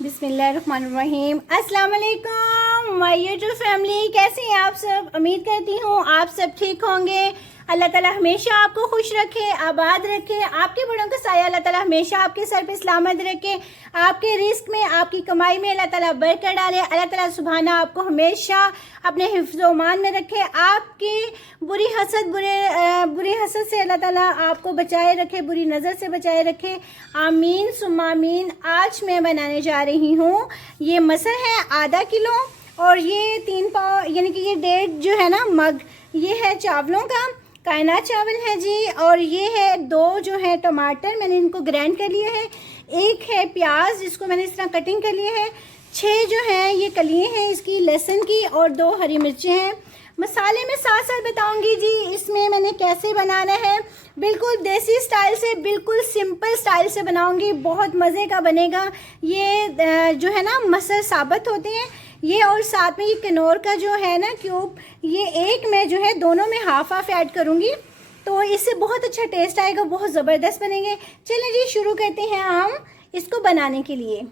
बिस्मिल्लाहिर्रहमानिर्रहीम। अस्सलाम वालेकुम माय यूट्यूब फैमिली, कैसे हैं आप सब। उम्मीद करती हूँ आप सब ठीक होंगे। अल्लाह ताला हमेशा आपको खुश रखे, आबाद रखे। आपके बड़ों का साया अल्लाह ताला हमेशा आपके सर पे सलामत रखे। आपके रिस्क में, आपकी कमाई में अल्लाह ताला बरकत डाले। अल्लाह ताला सुभाना आपको हमेशा अपने हिफ्ज़-ओ-मान में रखे। आपकी बुरी हसद से अल्लाह ताला आपको बचाए रखे, बुरी नज़र से बचाए रखे। आमीन सुम्मा आमीन। आज मैं बनाने जा रही हूँ, ये मसर है आधा किलो और ये 3 पाव यानी कि ये 1.5 जो है ना मग, ये है चावलों का, कायनात चावल है जी। और ये है 2 जो है टमाटर, मैंने इनको ग्राइंड कर लिए हैं। 1 है प्याज, जिसको मैंने इस तरह कटिंग कर लिए है। 6 जो हैं ये कलियाँ हैं इसकी लहसुन की, और 2 हरी मिर्चें हैं। मसाले में साथ साथ बताऊंगी जी इसमें मैंने कैसे बनाना है। बिल्कुल देसी स्टाइल से, बिल्कुल सिंपल स्टाइल से बनाऊंगी, बहुत मज़े का बनेगा। ये जो है ना मसर साबुत होते हैं ये, और साथ में ये किनोर का जो है ना क्यूब, ये एक मैं जो है दोनों में हाफ ऐड करूँगी, तो इससे बहुत अच्छा टेस्ट आएगा, बहुत ज़बरदस्त बनेंगे। चलिए जी शुरू करते हैं हम इसको बनाने के लिए।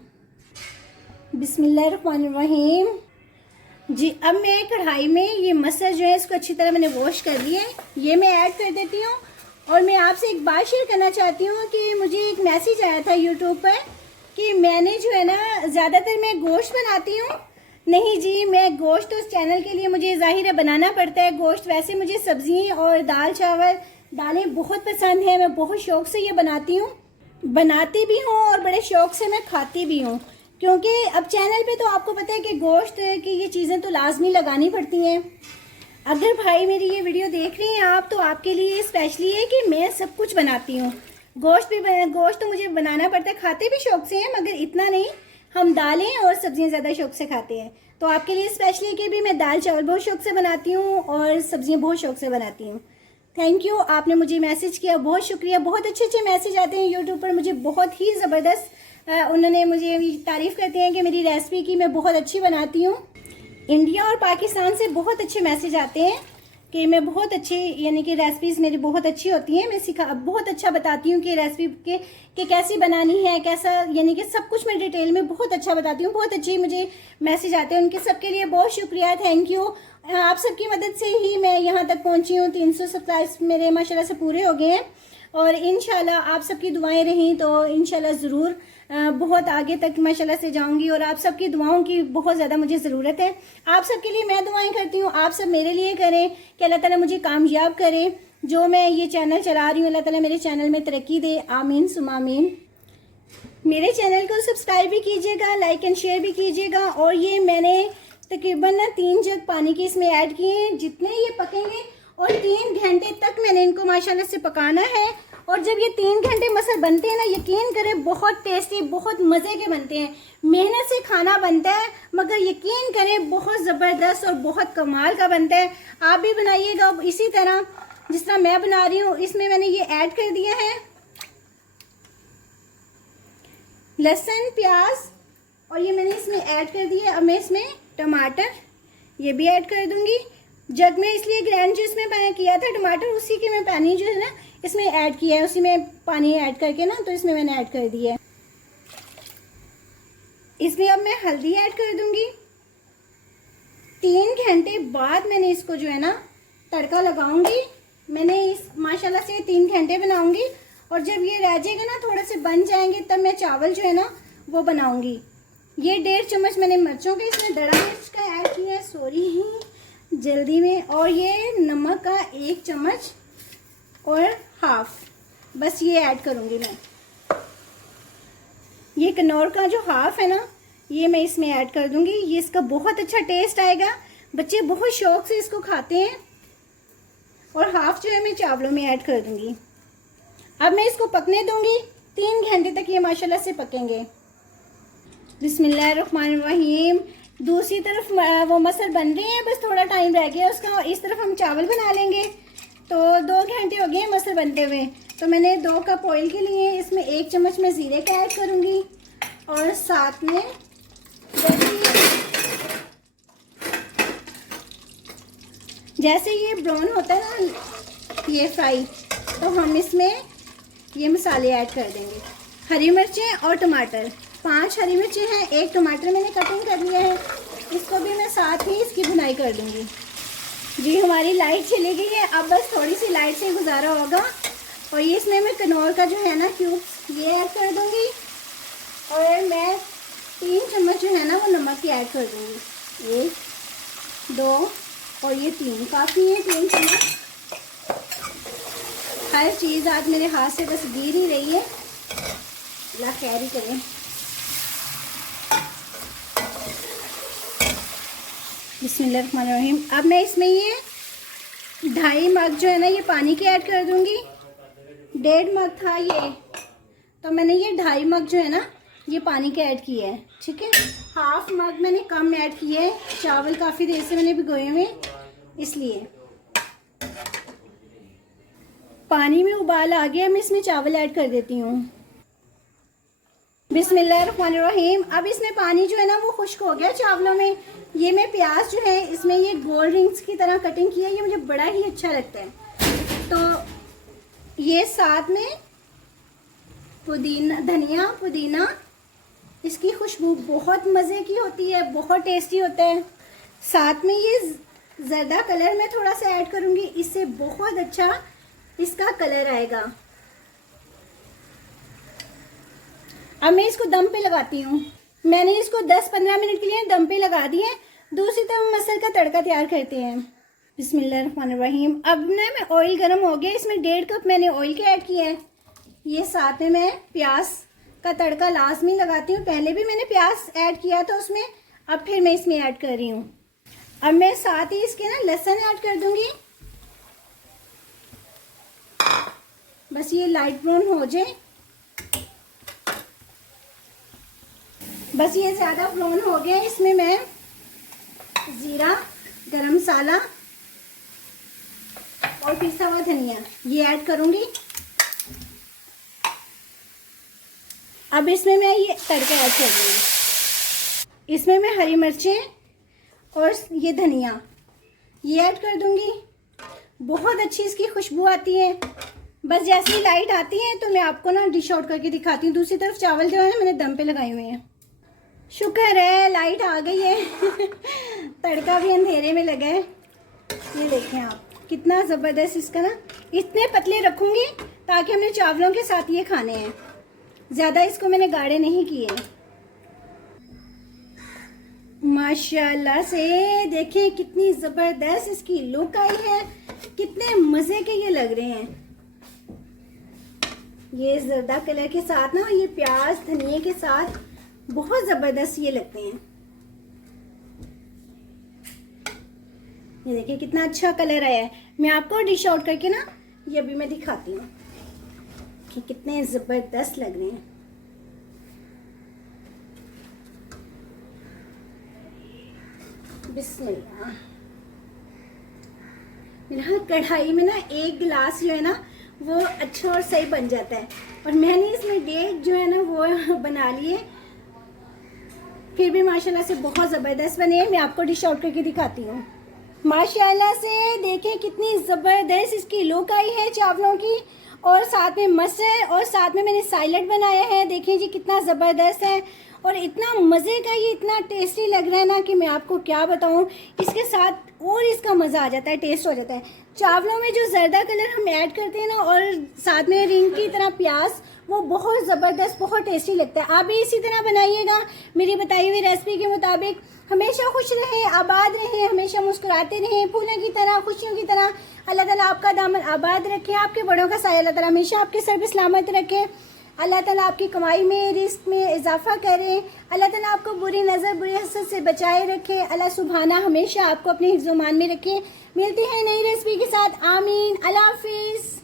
बिस्मिल्लाहिर्रहमानिर्रहीम जी। अब मैं कढ़ाई में ये मसर जो है इसको अच्छी तरह मैंने वॉश कर लिया है, ये मैं ऐड कर देती हूँ। और मैं आपसे एक बात शेयर करना चाहती हूँ कि मुझे एक मैसेज आया था यूट्यूब पर कि मैंने जो है ना ज़्यादातर मैं गोश्त बनाती हूँ। नहीं जी, मैं गोश्त उस चैनल के लिए मुझे ज़ाहिर है बनाना पड़ता है गोश्त। वैसे मुझे सब्ज़ी और दाल चावल दालें बहुत पसंद है, मैं बहुत शौक़ से ये बनाती हूँ, बनाती भी हूँ और बड़े शौक़ से मैं खाती भी हूँ। क्योंकि अब चैनल पे तो आपको पता है कि गोश्त की ये चीज़ें तो लाजमी लगानी पड़ती हैं। अगर भाई मेरी ये वीडियो देख रही हैं आप, तो आपके लिए स्पेशली है कि मैं सब कुछ बनाती हूँ। गोश्त तो मुझे बनाना पड़ता है, खाते भी शौक़ से हैं मगर इतना नहीं, हम दालें और सब्जियां ज़्यादा शौक़ से खाते हैं। तो आपके लिए स्पेशली कि भी मैं दाल चावल बहुत शौक़ से बनाती हूँ और सब्जियाँ बहुत शौक़ से बनाती हूँ। थैंक यू, आपने मुझे मैसेज किया, बहुत शुक्रिया। बहुत अच्छे अच्छे मैसेज आते हैं यूट्यूब पर, मुझे बहुत ही ज़बरदस्त उन्होंने मुझे तारीफ़ करते हैं कि मेरी रेसिपी की मैं बहुत अच्छी बनाती हूँ। इंडिया और पाकिस्तान से बहुत अच्छे मैसेज आते हैं कि मैं बहुत अच्छी यानी कि रेसिपीज़ मेरी बहुत अच्छी होती हैं। मैं बहुत अच्छा बताती हूँ कि रेसिपी के कैसी बनानी है, कैसा यानी कि सब कुछ मैं डिटेल में बहुत अच्छा बताती हूँ। बहुत अच्छे मुझे मैसेज आते हैं, उनके सबके लिए बहुत शुक्रिया, थैंक यू। आप सबकी मदद से ही मैं यहाँ तक पहुँची हूँ। 300 सब्सक्राइब्स मेरे माशाल्लाह से पूरे हो गए हैं और इंशाल्लाह आप सबकी दुआएं रहीं तो इंशाल्लाह ज़रूर बहुत आगे तक माशाल्लाह से जाऊंगी। और आप सबकी दुआओं की बहुत ज़्यादा मुझे ज़रूरत है। आप सबके लिए मैं दुआएं करती हूँ, आप सब मेरे लिए करें कि अल्लाह ताला मुझे कामयाब करे। जो मैं ये चैनल चला रही हूँ अल्लाह ताला मेरे चैनल में तरक्की दे, आमीन सुमा आमीन। मेरे चैनल को सब्सक्राइब भी कीजिएगा, लाइक एंड शेयर भी कीजिएगा। और ये मैंने तकरीबन 3 जग पानी के इसमें ऐड किए हैं, जितने ये पकेंगे और 3 घंटे तक मैंने इनको माशाल्लाह से पकाना है। और जब ये 3 घंटे मसर बनते हैं ना, यकीन करें बहुत टेस्टी, बहुत मज़े के बनते हैं। मेहनत से खाना बनता है मगर यकीन करें बहुत ज़बरदस्त और बहुत कमाल का बनता है। आप भी बनाइएगा इसी तरह जिस तरह मैं बना रही हूँ। इसमें मैंने ये ऐड कर दिया है लहसुन, प्याज, और ये मैंने इसमें ऐड कर दिया। अब मैं इसमें टमाटर ये भी ऐड कर दूँगी। जग में इसलिए ग्राइंड जो इसमें मैंने किया था टमाटर, उसी के मैं पानी जो है ना इसमें ऐड किया है, उसी में पानी ऐड करके ना तो इसमें मैंने ऐड कर दिया है। इसमें अब मैं हल्दी ऐड कर दूंगी। 3 घंटे बाद मैंने इसको जो है ना तड़का लगाऊंगी। मैंने इस माशाल्लाह से 3 घंटे बनाऊंगी और जब ये रह जाएगा ना, थोड़े से बन जाएंगे, तब मैं चावल जो है ना वो बनाऊंगी। ये 1.5 चम्मच मैंने मिर्चों के इसमें दड़ा मिर्च का ऐड किया है, सॉरी जल्दी में। और ये नमक का 1 चम्मच और हाफ, बस ये ऐड करूँगी मैं। ये किनोर का जो हाफ है ना, ये मैं इसमें ऐड कर दूँगी। ये इसका बहुत अच्छा टेस्ट आएगा, बच्चे बहुत शौक़ से इसको खाते हैं। और हाफ जो है मैं चावलों में ऐड कर दूँगी। अब मैं इसको पकने दूँगी, 3 घंटे तक ये माशाल्लाह से पकेंगे। बिस्मिल्लाहिर्रहमानिर्रहीम। दूसरी तरफ वो मसर बन रहे हैं, बस थोड़ा टाइम रह गया उसका। इस तरफ हम चावल बना लेंगे। तो 2 घंटे हो गए मसर बनते हुए। तो मैंने 2 कप ऑयल के लिए इसमें 1 चम्मच मैं ज़ीरे का ऐड करूँगी और साथ में जैसे ये ब्राउन होता है ना ये फ्राई, तो हम इसमें ये मसाले ऐड कर देंगे, हरी मिर्चें और टमाटर। 5 हरी मिर्ची हैं, 1 टमाटर मैंने कटिंग कर लिया है। इसको भी मैं साथ ही इसकी भुनाई कर दूँगी। जी हमारी लाइट चली गई है, अब बस थोड़ी सी लाइट से गुजारा होगा। और ये इसमें मैं कनौर का जो है ना क्यूब्स ये ऐड कर दूँगी, और मैं 3 चम्मच जो है ना वो नमक की ऐड कर दूँगी। 1 2 और ये 3 काफ़ी है, 3 चम्मच। हर चीज़ आज मेरे हाथ से बस गिर ही रही है, अल्लाह खैर ही करें। बिस्मिल्लाहिर्रहमानिर्रहीम। अब मैं इसमें ये 2.5 मग जो है ना ये पानी के ऐड कर दूंगी। 1.5 मग था ये, तो मैंने ये 2.5 मग जो है ना ये पानी के ऐड किया है, ठीक है। 1/2 मग मैंने कम ऐड किया है, चावल काफ़ी देर से मैंने भिगोए हुए इसलिए। पानी में उबाल आ गया, मैं इसमें चावल ऐड कर देती हूँ। बिस्मिल्लाहिर्रहमानिर्रहीम। अब इसमें पानी जो है ना वो खुश्क हो गया चावलों में। ये मैं प्याज जो है इसमें ये गोल रिंग्स की तरह कटिंग किया है, ये मुझे बड़ा ही अच्छा लगता है। तो ये साथ में पुदीना, धनिया पुदीना, इसकी खुशबू बहुत मज़े की होती है, बहुत टेस्टी होता है। साथ में ये ज़र्दा कलर मैं थोड़ा सा ऐड करूँगी, इससे बहुत अच्छा इसका कलर आएगा। अब मैं इसको दम पे लगाती हूँ। मैंने इसको 10-15 मिनट के लिए दम पे लगा दिए। दूसरी तरफ मसल का तड़का तैयार करते हैं। बिस्मिल्लाहिर्रहमानिर्रहीम। अब ना मैं ऑयल गर्म हो गया, इसमें 1.5 कप मैंने ऑयल के ऐड किया है। ये साथ में मैं प्याज का तड़का लाजमी लगाती हूँ। पहले भी मैंने प्याज ऐड किया था उसमें, अब फिर मैं इसमें ऐड कर रही हूँ। अब मैं साथ ही इसके ना लहसुन ऐड कर दूँगी। बस ये लाइट ब्राउन हो जाए, बस ये ज़्यादा ब्राउन हो गया। इसमें मैं ज़ीरा, गरम मसाला और पिसा हुआ धनिया ये ऐड करूँगी। अब इसमें मैं ये तड़का ऐड कर दूँगी। इसमें मैं हरी मिर्चें और ये धनिया ये ऐड कर दूँगी। बहुत अच्छी इसकी खुशबू आती है। बस जैसे ही लाइट आती है तो मैं आपको ना डिश आउट करके दिखाती हूँ। दूसरी तरफ चावल जो है ना मैंने दम पे लगाए हुए हैं। शुक्र है लाइट आ गई है तड़का भी अंधेरे में लगा है। ये देखें आप, कितना ज़बरदस्त इसका ना, इतने पतले रखूँगी ताकि हमने चावलों के साथ ये खाने हैं। ज़्यादा इसको मैंने गाढ़े नहीं किए। माशाल्लाह से देखें कितनी ज़बरदस्त इसकी लुक आई है, कितने मज़े के ये लग रहे हैं। ये जर्दा कलर के साथ ना ये प्याज धनिया के साथ बहुत ज़बरदस्त ये लगते हैं। ये देखिए कितना अच्छा कलर आया है। मैं आपको डिश आउट करके ना ये अभी मैं दिखाती हूँ कि कितने ज़बरदस्त लग रहे हैं। बिस्मिल्लाह। मेरा कढ़ाई में ना 1 गिलास जो है ना वो अच्छा और सही बन जाता है, और मैंने इसमें 1.5 जो है ना वो बना लिए, फिर भी माशाल्लाह से बहुत ज़बरदस्त बने हैं। मैं आपको डिश आउट करके दिखाती हूँ। माशाल्लाह से देखें कितनी ज़बरदस्त इसकी लुक आई है चावलों की, और साथ में मटर और साथ में मैंने सैलेड बनाया है। देखें जी कितना ज़बरदस्त है, और इतना मज़े का ये इतना टेस्टी लग रहा है ना कि मैं आपको क्या बताऊं। इसके साथ और इसका मज़ा आ जाता है, टेस्ट हो जाता है। चावलों में जो जर्दा कलर हम ऐड करते हैं ना, और साथ में रिंग की तरह प्याज, वो बहुत ज़बरदस्त बहुत टेस्टी लगता है। आप भी इसी तरह बनाइएगा मेरी बताई हुई रेसिपी के मुताबिक। हमेशा खुश रहें, आबाद रहें, हमेशा मुस्कुराते रहें, फूलों की तरह, खुशियों की तरह। अल्लाह ताला आपका दामन आबाद रखे, आपके बड़ों का साया अल्लाह ताला हमेशा आपके सर पे सलामत रखे। अल्लाह ताला आपकी कमाई में, रिस्क में इजाफा करे। अल्लाह ताला आपको बुरी नज़र, बुरी हसद से बचाए रखे। अल्लाह सुबहाना हमेशा आपको अपने हिफ्ज़-ओ-मान में रखे। मिलते हैं नई रेसिपी के साथ। आमीन। अल्लाह हाफिज़।